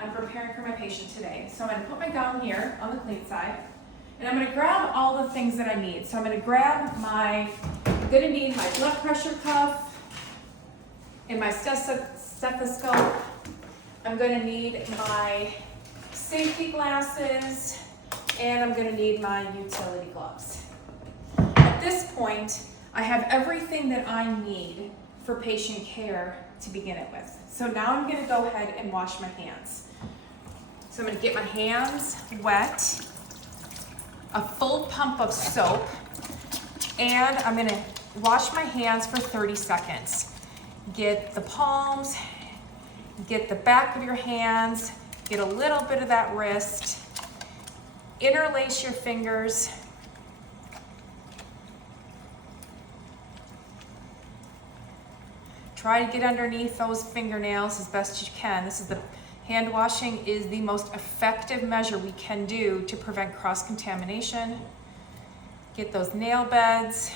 I'm preparing for my patient today. So I'm gonna put my gown here on the clean side, and I'm gonna grab all the things that I need. So I'm gonna grab I'm gonna need my blood pressure cuff and my stethoscope. I'm gonna need my safety glasses, and I'm gonna need my utility gloves. At this point, I have everything that I need for patient care to begin it with. So now I'm gonna go ahead and wash my hands. So I'm gonna get my hands wet, a full pump of soap, and I'm gonna wash my hands for 30 seconds. Get the palms, get the back of your hands, get a little bit of that wrist, interlace your fingers. Try to get underneath those fingernails as best you can. Hand washing is the most effective measure we can do to prevent cross-contamination. Get those nail beds.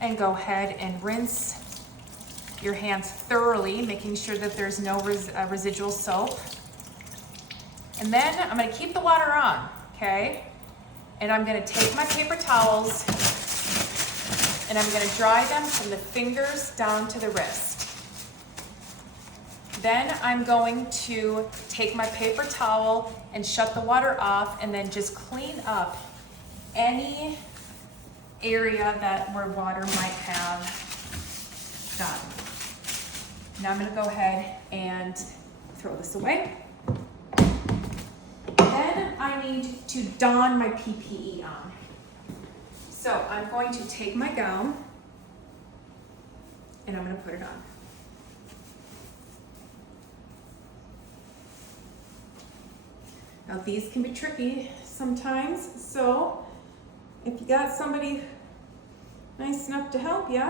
And go ahead and rinse your hands thoroughly, making sure that there's no residual soap. And then I'm gonna keep the water on, okay? And I'm gonna take my paper towels and I'm gonna dry them from the fingers down to the wrist. Then I'm going to take my paper towel and shut the water off and then just clean up any area where water might have gotten. Now I'm gonna go ahead and throw this away. Then I need to don my PPE on. So I'm going to take my gown and I'm gonna put it on. Now these can be tricky sometimes, so if you got somebody nice enough to help you,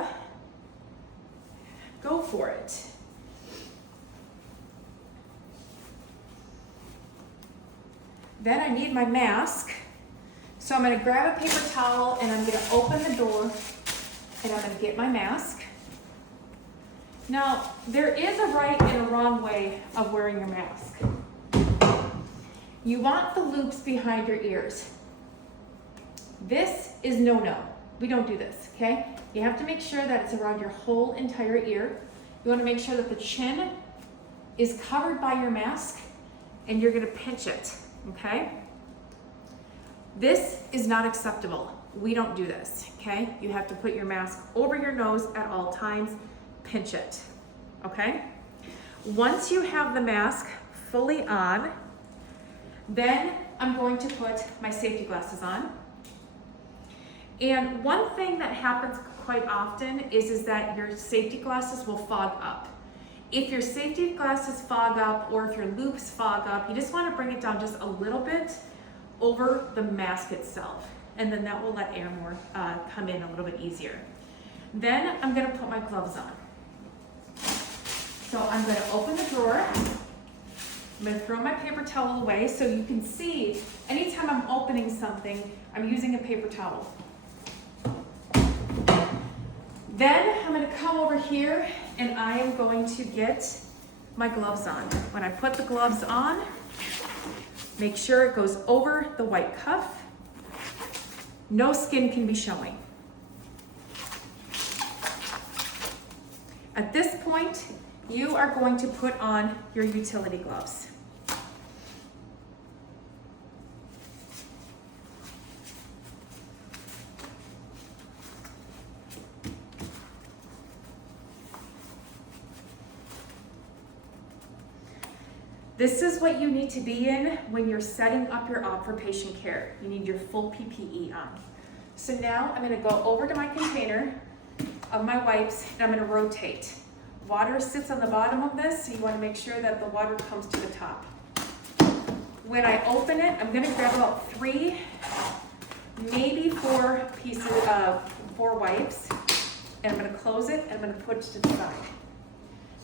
go for it. Then I need my mask. So I'm gonna grab a paper towel and I'm gonna open the door and I'm gonna get my mask. Now, there is a right and a wrong way of wearing your mask. You want the loops behind your ears. This is no-no. We don't do this, okay? You have to make sure that it's around your whole entire ear. You wanna make sure that the chin is covered by your mask and you're gonna pinch it, okay? This is not acceptable. We don't do this, okay? You have to put your mask over your nose at all times, pinch it, okay? Once you have the mask fully on, then I'm going to put my safety glasses on. And one thing that happens quite often is that your safety glasses will fog up. If your safety glasses fog up or if your loops fog up, you just want to bring it down just a little bit over the mask itself, and then that will let air come in a little bit easier. Then I'm gonna put my gloves on. So I'm gonna open the drawer. I'm gonna throw my paper towel away so you can see anytime I'm opening something, I'm using a paper towel. Then I'm gonna come over here and I am going to get my gloves on. When I put the gloves on, make sure it goes over the white cuff. No skin can be showing. At this point, you are going to put on your utility gloves. This is what you need to be in when you're setting up your op for patient care. You need your full PPE on. So now I'm gonna go over to my container of my wipes and I'm gonna rotate. Water sits on the bottom of this, so you wanna make sure that the water comes to the top. When I open it, I'm gonna grab about 3, maybe 4 pieces of 4 wipes, and I'm gonna close it and I'm gonna put it to the side.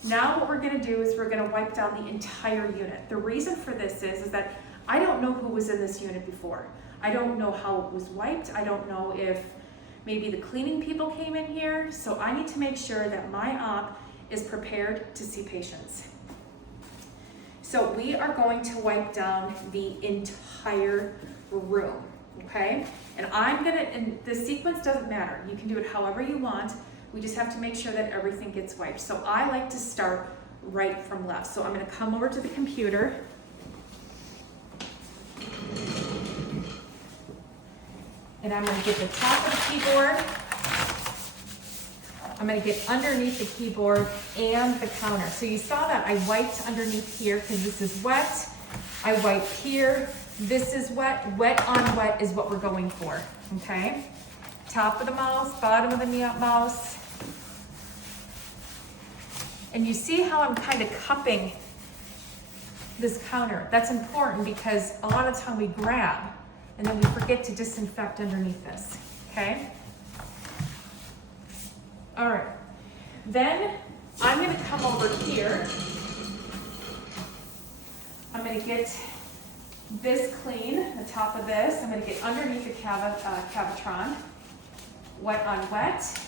Now what we're gonna do is we're gonna wipe down the entire unit. The reason for this is that I don't know who was in this unit before. I don't know how it was wiped. I don't know if maybe the cleaning people came in here. So I need to make sure that my op is prepared to see patients. So we are going to wipe down the entire room, okay? And the sequence doesn't matter. You can do it however you want. We just have to make sure that everything gets wiped. So I like to start right from left. So I'm gonna come over to the computer. And I'm gonna get the top of the keyboard. I'm gonna get underneath the keyboard and the counter. So you saw that I wiped underneath here because this is wet. I wipe here, this is wet. Wet on wet is what we're going for, okay? Top of the mouse, bottom of the mouse. And you see how I'm kind of cupping this counter. That's important because a lot of time we grab and then we forget to disinfect underneath this, okay? All right, then I'm gonna come over here. I'm gonna get this clean, the top of this. I'm gonna get underneath the Cavitron, wet on wet.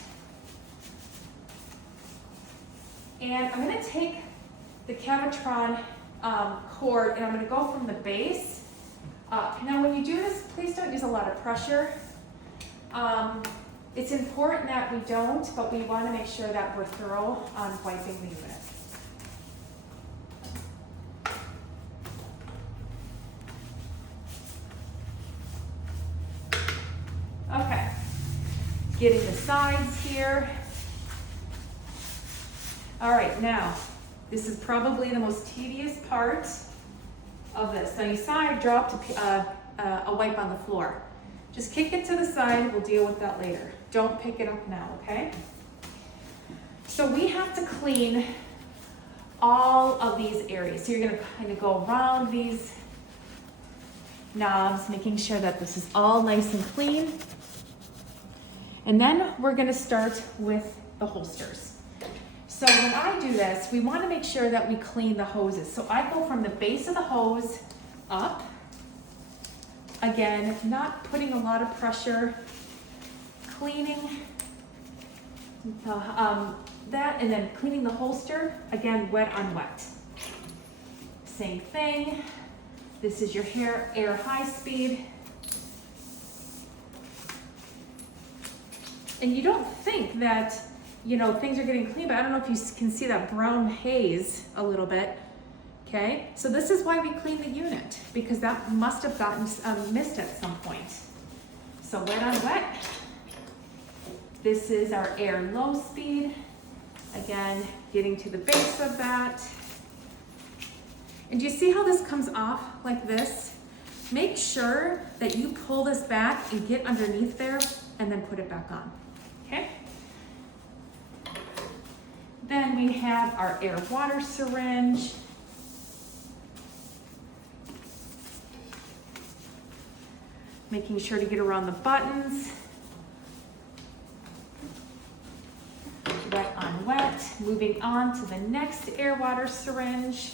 And I'm gonna take the Cavitron cord and I'm gonna go from the base up. Now when you do this, please don't use a lot of pressure. It's important that we don't, but we want to make sure that we're thorough on wiping the unit. Okay, getting the sides here. All right, now, this is probably the most tedious part of this. Now you saw I dropped a wipe on the floor. Just kick it to the side, we'll deal with that later. Don't pick it up now, okay? So we have to clean all of these areas. So you're gonna kind of go around these knobs, making sure that this is all nice and clean. And then we're gonna start with the holsters. So when I do this, we wanna make sure that we clean the hoses. So I go from the base of the hose up. Again, not putting a lot of pressure, cleaning that, and then cleaning the holster, again, wet on wet. Same thing. This is your air high speed. And you don't think that, you know, things are getting clean, but I don't know if you can see that brown haze a little bit. Okay, so this is why we clean the unit, because that must have gotten missed at some point. So wet on wet. This is our air low speed. Again, getting to the base of that. And do you see how this comes off like this? Make sure that you pull this back and get underneath there and then put it back on, okay? Then we have our air water syringe. Making sure to get around the buttons. Wet on wet. Moving on to the next air water syringe.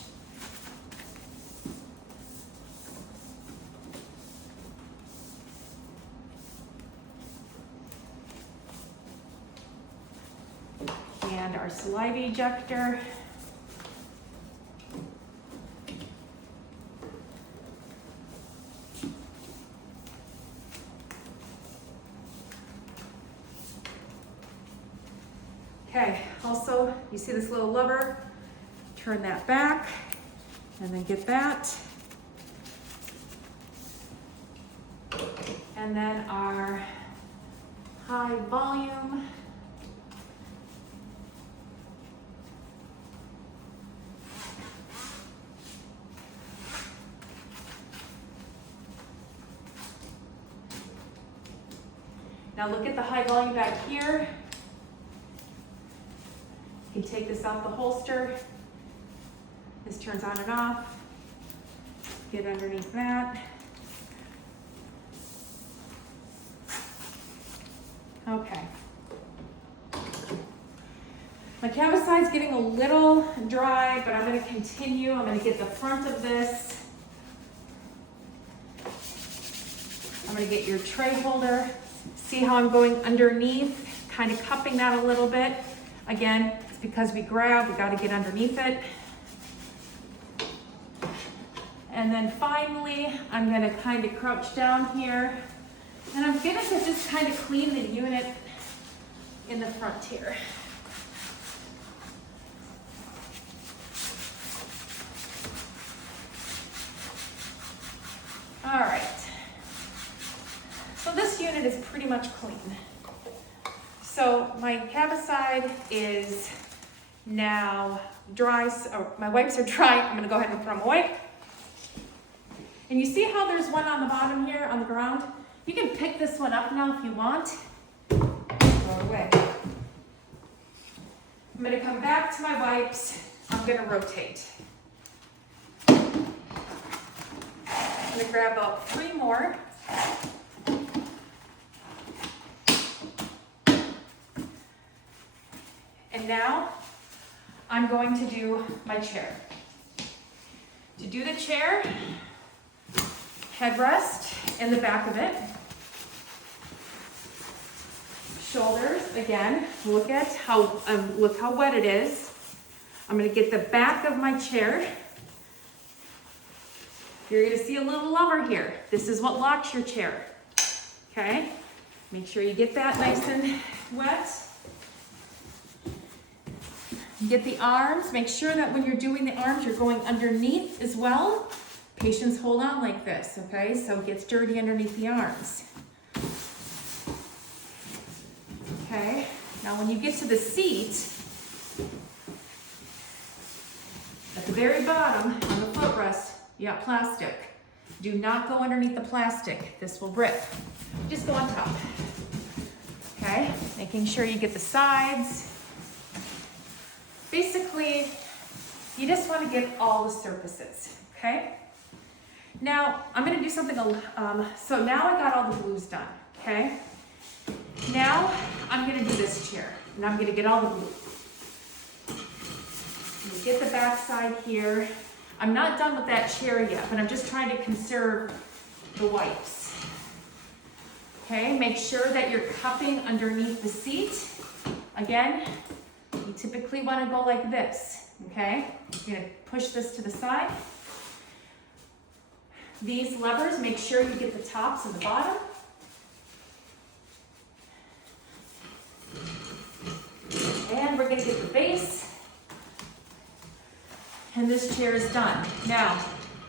And our saliva ejector. Okay, also, you see this little lever? Turn that back, and then get that. And then our high volume. Now look at the high volume back here. You can take this off the holster. This turns on and off. Get underneath that. Okay. My Cavicide's getting a little dry, but I'm going to continue. I'm going to get the front of this. I'm going to get your tray holder. See how I'm going underneath, kind of cupping that a little bit. Again, it's because we grab, we gotta get underneath it. And then finally, I'm gonna kind of crouch down here, and I'm gonna just kind of clean the unit in the front here. All right, so this unit is pretty much clean. So my Cabicide is now dry, so my wipes are dry. I'm gonna go ahead and throw them away. And you see how there's one on the bottom here on the ground? You can pick this one up now if you want. Throw it away. I'm gonna come back to my wipes. I'm gonna rotate. I'm gonna grab about 3 more. And now I'm going to do my chair. To do the chair, headrest in the back of it. Shoulders, again, look how wet it is. I'm gonna get the back of my chair. You're gonna see a little lever here. This is what locks your chair, okay? Make sure you get that nice and wet. Get the arms, make sure that when you're doing the arms, you're going underneath as well. Patients hold on like this, okay? So it gets dirty underneath the arms. Okay, now when you get to the seat, at the very bottom on the footrest, you got plastic. Do not go underneath the plastic. This will rip. Just go on top. Okay, making sure you get the sides. Basically, you just want to get all the surfaces, okay? Now, I'm going to do something, so now I got all the glues done, okay? Now, I'm going to do this chair, and I'm going to get all the glue. I'm gonna get the back side here. I'm not done with that chair yet, but I'm just trying to conserve the wipes. Okay, make sure that you're cupping underneath the seat. Again, you typically want to go like this, okay? You're gonna push this to the side. These levers, make sure you get the tops and the bottom. And we're gonna get the base. And this chair is done. Now,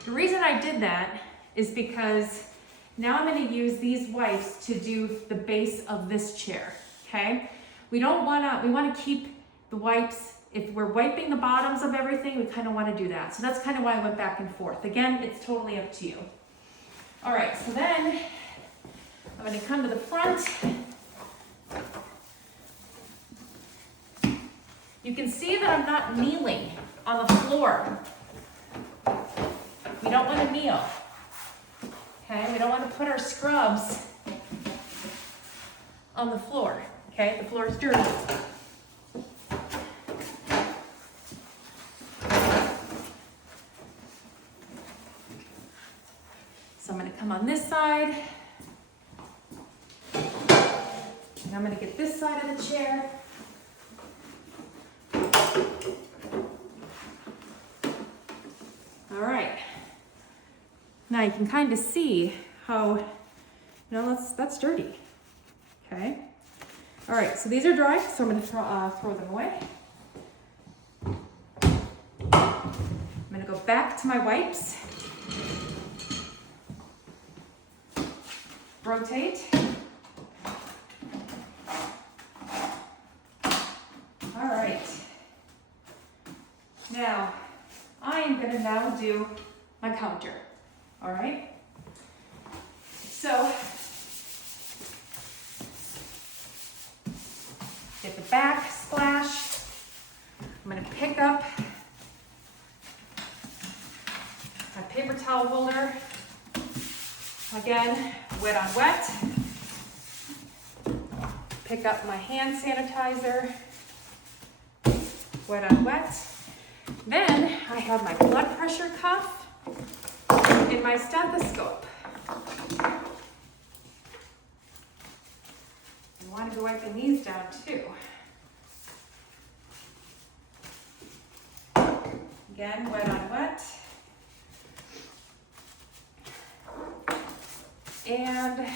the reason I did that is because now I'm gonna use these wipes to do the base of this chair, okay? We wanna keep the wipes, if we're wiping the bottoms of everything, we kind of want to do that. So that's kind of why I went back and forth. Again, it's totally up to you. All right, so then I'm going to come to the front. You can see that I'm not kneeling on the floor. We don't want to kneel. Okay, we don't want to put our scrubs on the floor. Okay, the floor is dirty. So I'm going to come on this side, and I'm going to get this side of the chair. All right. Now you can kind of see how, that's dirty. Okay. All right, so these are dry, so I'm going to throw them away. I'm going to go back to my wipes. Rotate. All right. Now, I am going to now do my counter. All right. So, get the back splash. I'm going to pick up my paper towel holder. Again, wet on wet. Pick up my hand sanitizer. Wet on wet. Then I have my blood pressure cuff and my stethoscope. I want to go wiping these down too. Again, wet on wet. And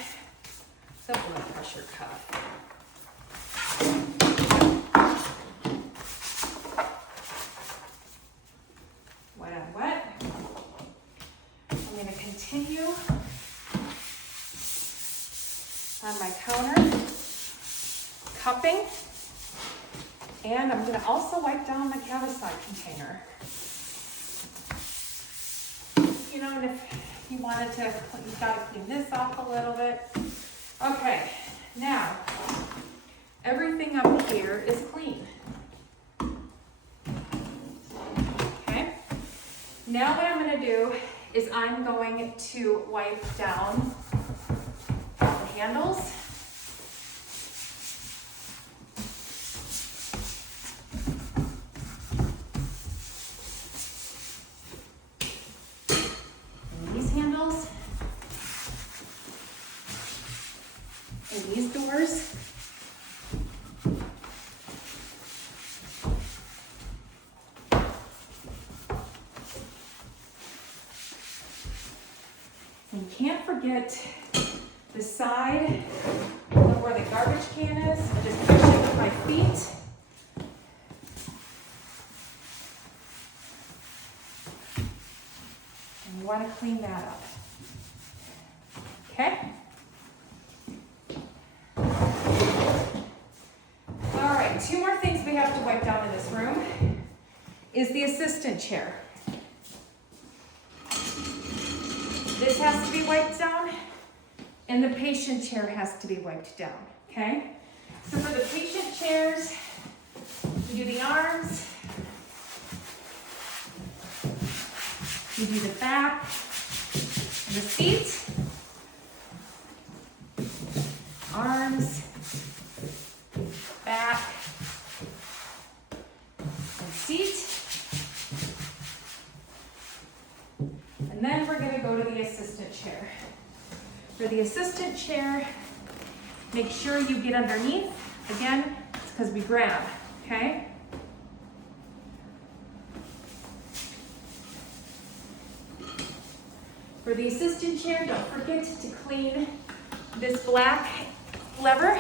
the blood pressure cuff. Wet on wet. I'm going to continue on my counter, cupping, and I'm going to also wipe down the Cavicide container. You know, and if you wanted to, you've got to clean this off a little bit. Okay, now, everything up here is clean. Okay, now what I'm going to do is I'm going to wipe down the handles. And these handles. And these doors. And you can't forget the side of where the garbage can is. I just push it with my feet. And you want to clean that up. Okay? All right, two more things we have to wipe down in this room is the assistant chair. This has to be wiped down, and the patient chair has to be wiped down, okay? So for the patient chairs, we do the arms, we do the back, and the seat, arms, back, and seat. And then we're gonna go to the assistant chair. For the assistant chair, make sure you get underneath. Again, it's because we grab, okay? For the assistant chair, don't forget to clean this black lever.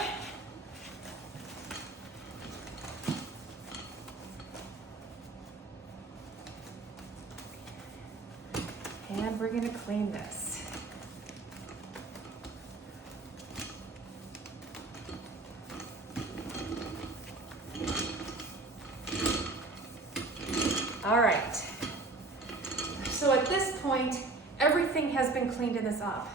And we're gonna clean this. All right. So at this point, everything has been cleaned in this up.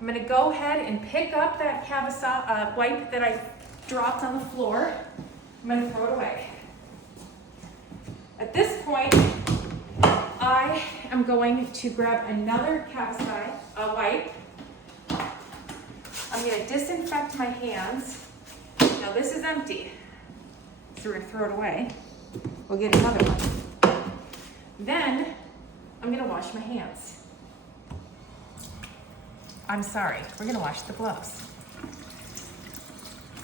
I'm gonna go ahead and pick up that Cavicide wipe that I dropped on the floor. I'm gonna throw it away. At this point, I am going to grab another Cavicide wipe. I'm gonna disinfect my hands. Now this is empty, so we're gonna throw it away. We'll get another one. Then, I'm gonna wash my hands. I'm sorry, we're gonna wash the gloves.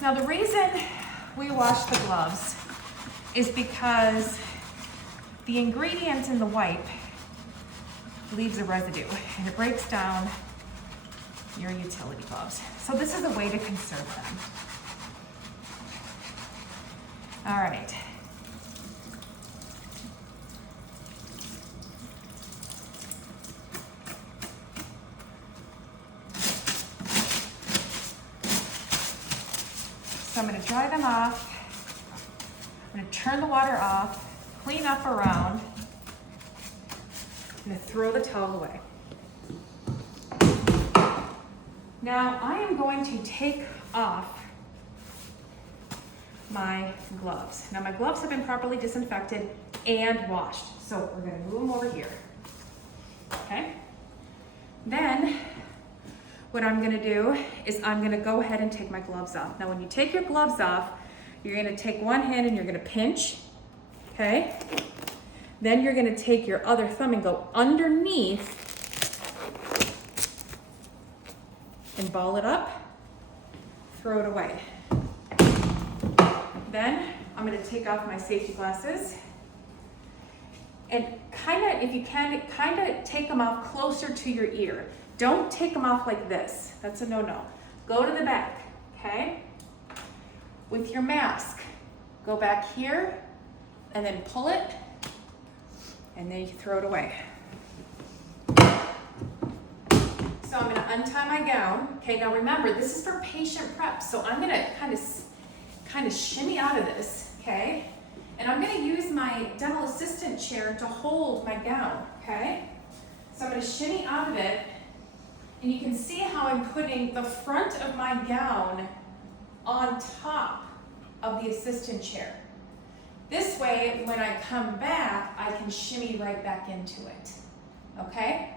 Now the reason we wash the gloves is because the ingredient in the wipe leaves a residue and it breaks down your utility gloves. So this is a way to conserve them. All right. So I'm going to dry them off. I'm going to turn the water off, clean up around. I'm going to throw the towel away. Now I am going to take off my gloves. Now my gloves have been properly disinfected and washed. So we're going to move them over here. Okay? Then what I'm gonna do is I'm gonna go ahead and take my gloves off. Now when you take your gloves off, you're gonna take one hand and you're gonna pinch, okay? Then you're gonna take your other thumb and go underneath and ball it up, throw it away. Then I'm gonna take off my safety glasses And if you can, kind of take them off closer to your ear. Don't take them off like this. That's a no-no. Go to the back, okay? With your mask, go back here and then pull it and then you throw it away. So I'm gonna untie my gown. Okay, now remember, this is for patient prep. So I'm gonna kind of shimmy out of this, okay? And I'm gonna use my dental assistant chair to hold my gown, okay? So I'm gonna shimmy out of it, and you can see how I'm putting the front of my gown on top of the assistant chair. This way, when I come back, I can shimmy right back into it, okay?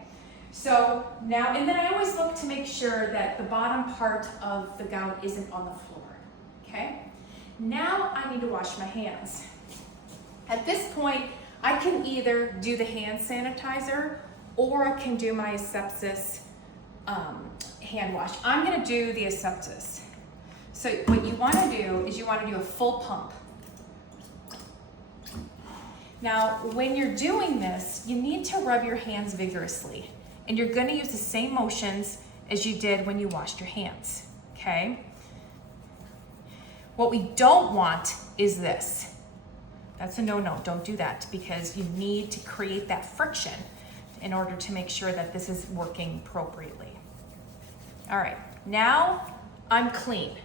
So now, and then I always look to make sure that the bottom part of the gown isn't on the floor, okay? Now I need to wash my hands. At this point, I can either do the hand sanitizer or I can do my Asepsis hand wash. I'm gonna do the Asepsis. So what you wanna do is you wanna do a full pump. Now, when you're doing this, you need to rub your hands vigorously, and you're gonna use the same motions as you did when you washed your hands, okay? What we don't want is this. That's a no-no, don't do that, because you need to create that friction in order to make sure that this is working appropriately. All right, now I'm clean.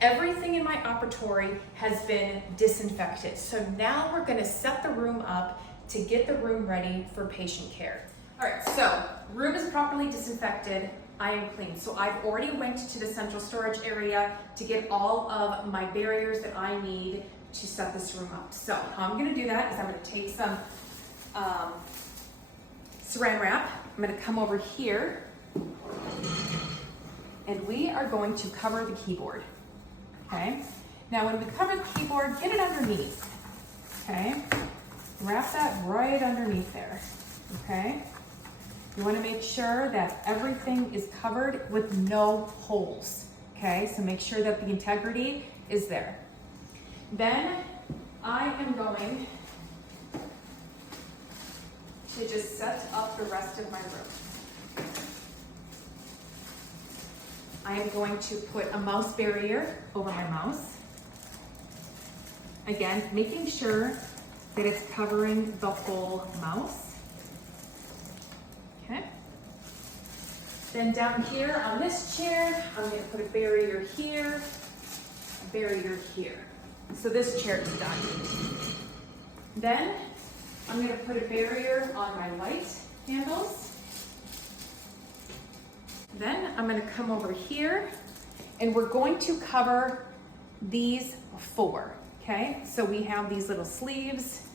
Everything in my operatory has been disinfected. So now we're gonna set the room up to get the room ready for patient care. All right, so room is properly disinfected. I am clean. So I've already went to the central storage area to get all of my barriers that I need to set this room up. So how I'm gonna do that is I'm gonna take some saran wrap. I'm gonna come over here and we are going to cover the keyboard, okay? Now when we cover the keyboard, get it underneath, okay? Wrap that right underneath there, okay? You wanna make sure that everything is covered with no holes, okay? So make sure that the integrity is there. Then I am going to just set up the rest of my room. I am going to put a mouse barrier over my mouse. Again, making sure that it's covering the whole mouse. Okay. Then down here on this chair, I'm going to put a barrier here, a barrier here. So this chair is done. Then I'm going to put a barrier on my light handles. Then I'm going to come over here and we're going to cover these four, okay? So we have these little sleeves